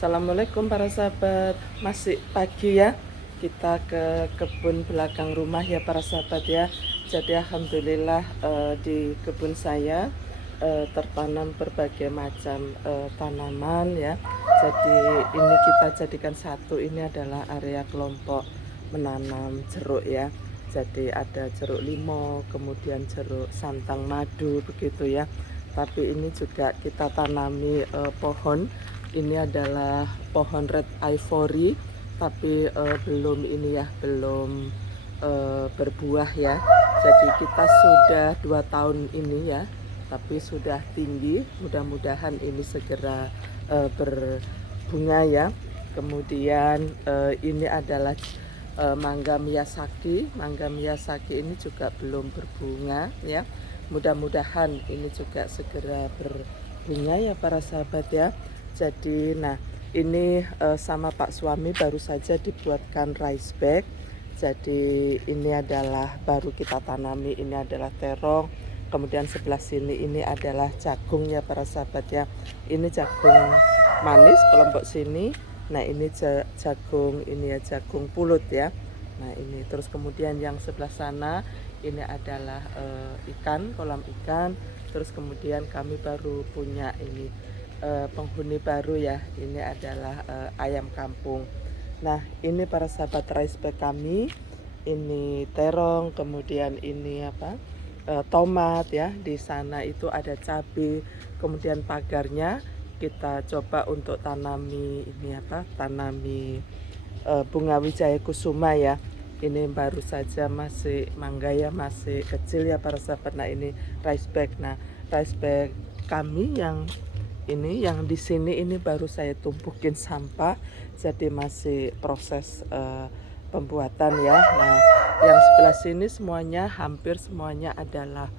Assalamualaikum para sahabat, masih pagi ya. Kita ke kebun belakang rumah ya para sahabat ya. Jadi alhamdulillah di kebun saya tertanam berbagai macam tanaman ya. Jadi ini kita jadikan satu, ini adalah area kelompok menanam jeruk ya. Jadi ada jeruk limau, kemudian jeruk santang madu begitu ya. Tapi ini juga kita tanami pohon. Ini adalah pohon red ivory, tapi belum ini ya, belum berbuah ya. Jadi kita sudah 2 tahun ini ya, tapi sudah tinggi. Mudah-mudahan ini segera berbunga ya. Kemudian ini adalah mangga Miyazaki. Mangga Miyazaki ini juga belum berbunga ya. Mudah-mudahan ini juga segera berbunga ya para sahabat ya. Jadi nah ini sama Pak suami baru saja dibuatkan rice bag. Jadi ini adalah baru kita tanami, ini adalah terong. Kemudian sebelah sini ini adalah jagung ya para sahabat ya. Ini jagung manis kelompok sini. Nah ini jagung ini ya, jagung pulut ya. Nah ini terus kemudian yang sebelah sana ini adalah ikan, kolam ikan. Terus kemudian kami baru punya ini penghuni baru ya, ini adalah ayam kampung. Nah ini para sahabat rice bag kami, ini terong, kemudian ini apa tomat ya, di sana itu ada cabai. Kemudian pagarnya kita coba untuk tanami ini apa, tanami bunga wijaya kusuma ya. Ini baru saja masih mangga ya, masih kecil ya para sahabat. Nah ini rice bag. Nah rice bag kami yang ini yang di sini ini baru saya tumpukin sampah, jadi masih proses pembuatan ya. Nah yang sebelah sini semuanya, hampir semuanya adalah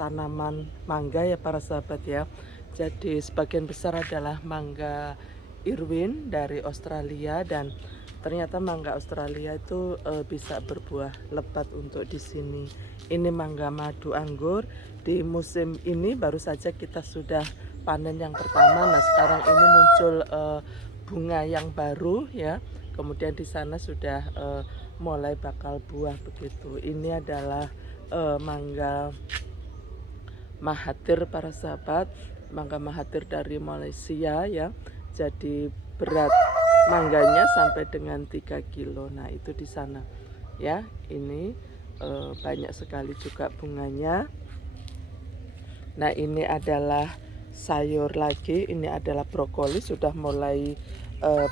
tanaman mangga ya para sahabat ya. Jadi sebagian besar adalah mangga Irwin dari Australia, dan ternyata mangga Australia itu bisa berbuah lebat untuk di sini. Ini mangga madu anggur. Di musim ini baru saja kita sudah panen yang pertama. Nah sekarang ini muncul bunga yang baru ya. Kemudian di sana sudah mulai bakal buah begitu. Ini adalah mangga Mahathir para sahabat, mangga Mahathir dari Malaysia ya. Jadi berat mangganya sampai dengan 3 kilo. Nah itu di sana ya. Ini banyak sekali juga bunganya. Nah ini adalah sayur lagi, ini adalah brokoli, sudah mulai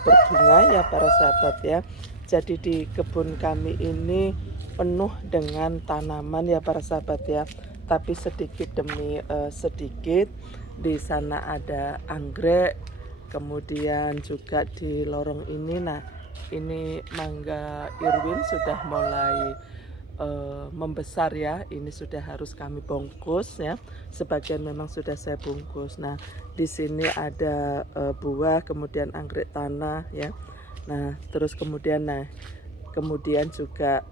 berbunga ya para sahabat ya. Jadi di kebun kami ini penuh dengan tanaman ya para sahabat ya. Tapi sedikit demi sedikit. Di sana ada anggrek, kemudian juga di lorong ini. Nah ini mangga Irwin sudah mulai membesar ya. Ini sudah harus kami bungkus ya. Sebagian memang sudah saya bungkus. Nah di sini ada buah, kemudian anggrek tanah ya. Nah terus kemudian kemudian juga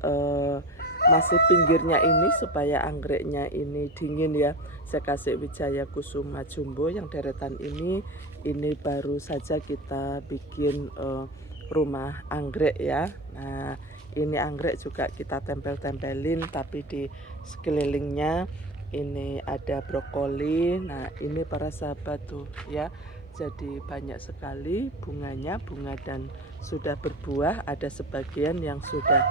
masih pinggirnya ini supaya anggreknya ini dingin ya, saya kasih wijaya kusuma jumbo yang deretan ini. Ini baru saja kita bikin rumah anggrek ya. Nah ini anggrek juga kita tempel-tempelin, tapi di sekelilingnya ini ada brokoli. Nah ini para sahabat tuh ya, jadi banyak sekali bunganya, bunga dan sudah berbuah. Ada sebagian yang sudah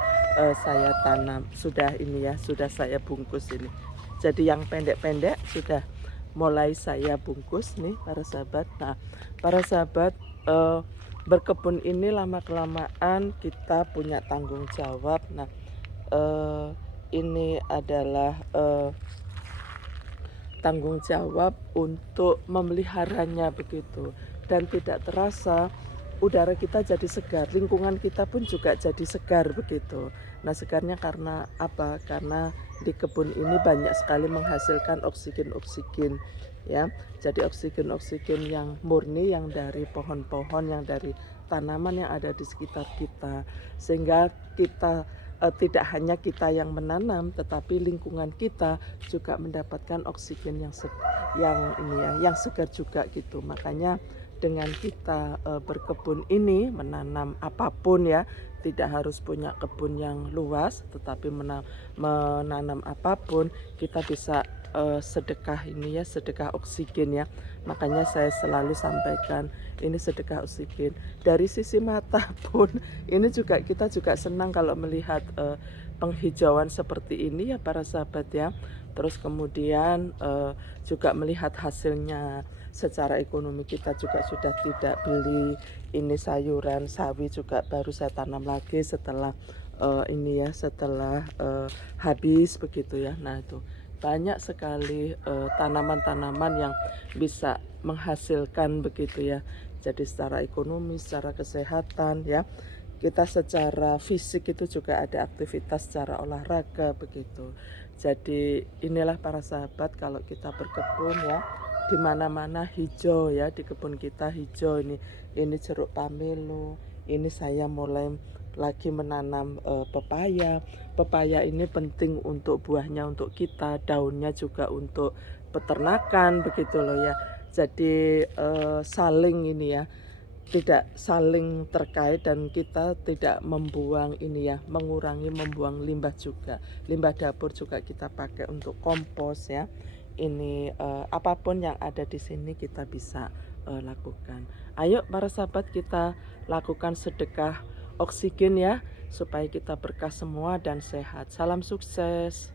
saya tanam, sudah ini ya, sudah saya bungkus ini. Jadi yang pendek-pendek sudah mulai saya bungkus nih para sahabat. Nah para sahabat, berkebun ini lama-kelamaan kita punya tanggung jawab. Nah ini adalah tanggung jawab untuk memeliharanya begitu, dan tidak terasa udara kita jadi segar, lingkungan kita pun juga jadi segar begitu. Nah segarnya karena apa? Karena di kebun ini banyak sekali menghasilkan oksigen ya. Jadi oksigen yang murni, yang dari pohon-pohon, yang dari tanaman yang ada di sekitar kita, sehingga kita tidak hanya kita yang menanam, tetapi lingkungan kita juga mendapatkan oksigen yang ini ya, yang segar juga gitu. Makanya dengan kita berkebun ini, menanam apapun ya, tidak harus punya kebun yang luas, tetapi menanam apapun kita bisa sedekah ini ya, sedekah oksigen ya. Makanya saya selalu sampaikan ini sedekah oksigen. Dari sisi mata pun ini juga kita juga senang kalau melihat penghijauan seperti ini ya para sahabat ya. Terus kemudian juga melihat hasilnya secara ekonomi, kita juga sudah tidak beli ini sayuran, sawi juga baru saya tanam lagi setelah ini ya, setelah habis begitu ya. Nah itu banyak sekali tanaman-tanaman yang bisa menghasilkan begitu ya. Jadi secara ekonomi, secara kesehatan ya, kita secara fisik itu juga ada aktivitas secara olahraga begitu. Jadi inilah para sahabat, kalau kita berkebun ya, di mana-mana hijau ya, di kebun kita hijau. Ini jeruk pamelo, ini saya mulai lagi menanam pepaya. Pepaya ini penting untuk buahnya untuk kita, daunnya juga untuk peternakan begitu loh ya. Jadi saling ini ya, tidak saling terkait, dan kita tidak membuang ini ya, mengurangi membuang limbah juga. Limbah dapur juga kita pakai untuk kompos ya. Ini apapun yang ada di sini kita bisa lakukan. Ayo para sahabat, kita lakukan sedekah oksigen ya, supaya kita berkah semua dan sehat. Salam sukses.